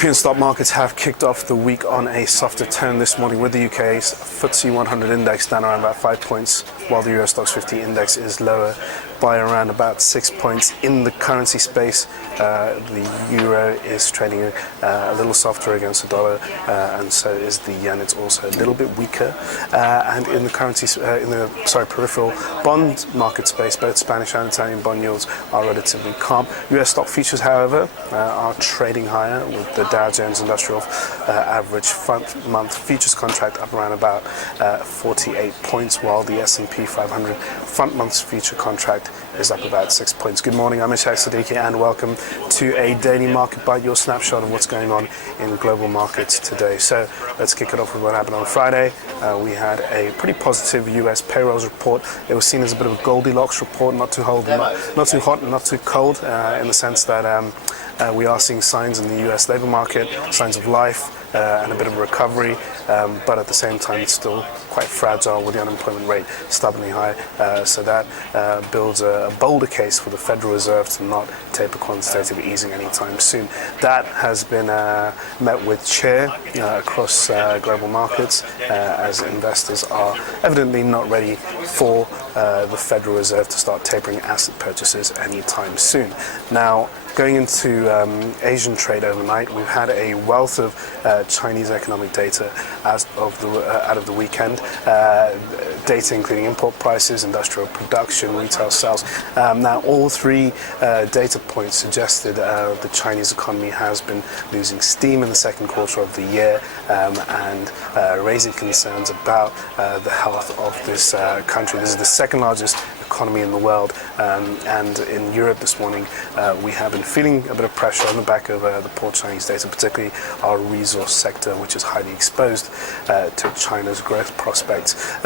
European stock markets have kicked off the week on a softer tone this morning, with the UK's FTSE 100 index down around about 5 points, while the Euro Stoxx 50 index is lower by around about 6 points. In the currency space, the euro is trading a little softer against the dollar, and so is the yen. It's also a little bit weaker. And in the peripheral bond market space, both Spanish and Italian bond yields are relatively calm. US stock futures, however, are trading higher, with the Dow Jones Industrial average front-month futures contract up around about 48 points, while the S&P 500 front-month future contract is up about 6 points. Good morning, I'm Ishaq, Siddiqi, and welcome to a daily market bite, your snapshot of what's going on in global markets today. So let's kick it off with what happened on Friday. We had a pretty positive US payrolls report. It was seen as a bit of a goldilocks report, not too hot and not too cold, in the sense that we are seeing signs in the US labor market, signs of life, and a bit of a recovery, but at the same time it's still quite fragile, with the unemployment rate stubbornly high, so that builds a bolder case for the Federal Reserve to not taper quantitative easing anytime soon. That has been met with cheer across global markets, as investors are evidently not ready for the Federal Reserve to start tapering asset purchases anytime soon. Now, going into Asian trade overnight, we've had a wealth of Chinese economic data out of the weekend. Data including import prices, industrial production, retail sales. Now, all three data points suggested the Chinese economy has been losing steam in the second quarter of the year, and raising concerns about the health of this country. This is the second largest economy in the world, and in Europe this morning we have been feeling a bit of pressure on the back of the poor Chinese data, particularly our resource sector, which is highly exposed to China's growth prospects.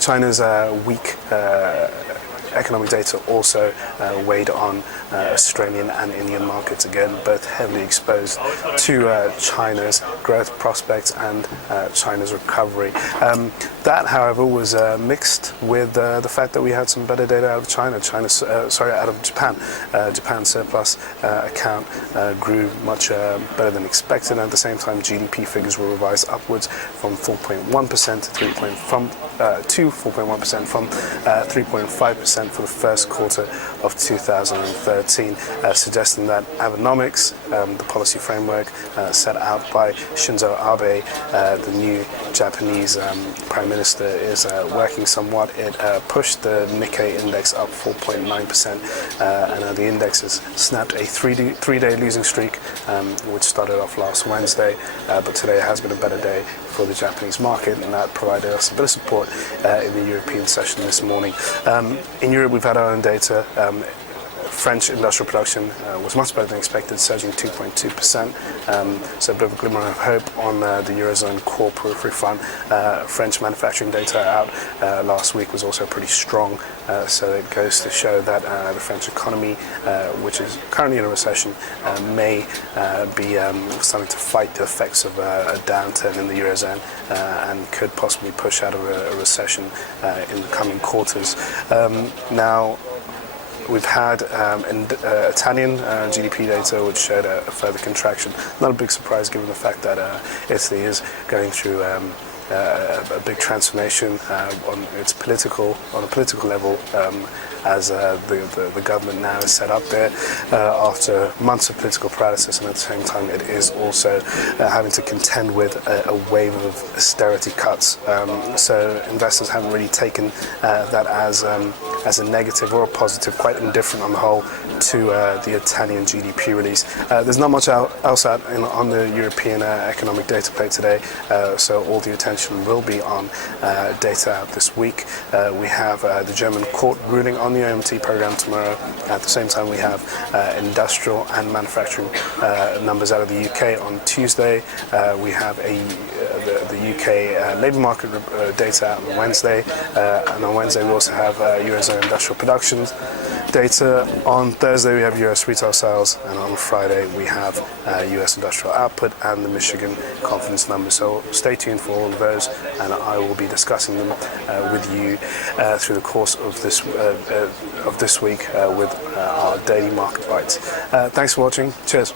China's weak economic data also weighed on Australian and Indian markets, again both heavily exposed to China's growth prospects and China's recovery. That, however, was mixed with the fact that we had some better data out of out of Japan. Japan's surplus account grew much better than expected, and at the same time GDP figures were revised upwards from 4.1% to 4.1% from 3.5% for the first quarter of 2013, suggesting that Abenomics, the policy framework set out by Shinzo Abe, the new Japanese Prime Minister, is working somewhat. It pushed the Nikkei index up 4.9%, and the index has snapped a three-day losing streak, which started off last Wednesday, but today has been a better day for the Japanese market, and that provided us a bit of support in the European session this morning. In Europe, we've had our own data. French industrial production was much better than expected, surging 2.2%, so a bit of a glimmer of hope on the Eurozone core periphery front. French manufacturing data out last week was also pretty strong, so it goes to show that the French economy, which is currently in a recession, may be starting to fight the effects of a downturn in the Eurozone, and could possibly push out of a recession in the coming quarters. Now, we've had Italian GDP data, which showed a further contraction. Not a big surprise, given the fact that Italy is going through a big transformation on a political level, as the government now is set up there after months of political paralysis, and at the same time it is also having to contend with a wave of austerity cuts. So investors haven't really taken that as a negative or a positive, quite indifferent on the whole to the Italian GDP release. There's not much else out on the European economic data plate today, so all the attention will be on data out this week. We have the German court ruling on the OMT program tomorrow. At the same time, we have industrial and manufacturing numbers out of the UK on Tuesday. We have the UK labour market data out on Wednesday, and on Wednesday we also have Eurozone industrial production data. On Thursday we have US retail sales, and on Friday we have US industrial output and the Michigan confidence numbers. So stay tuned for all of those, and I will be discussing them with you through the course of this week with our daily market bites. Thanks for watching. Cheers.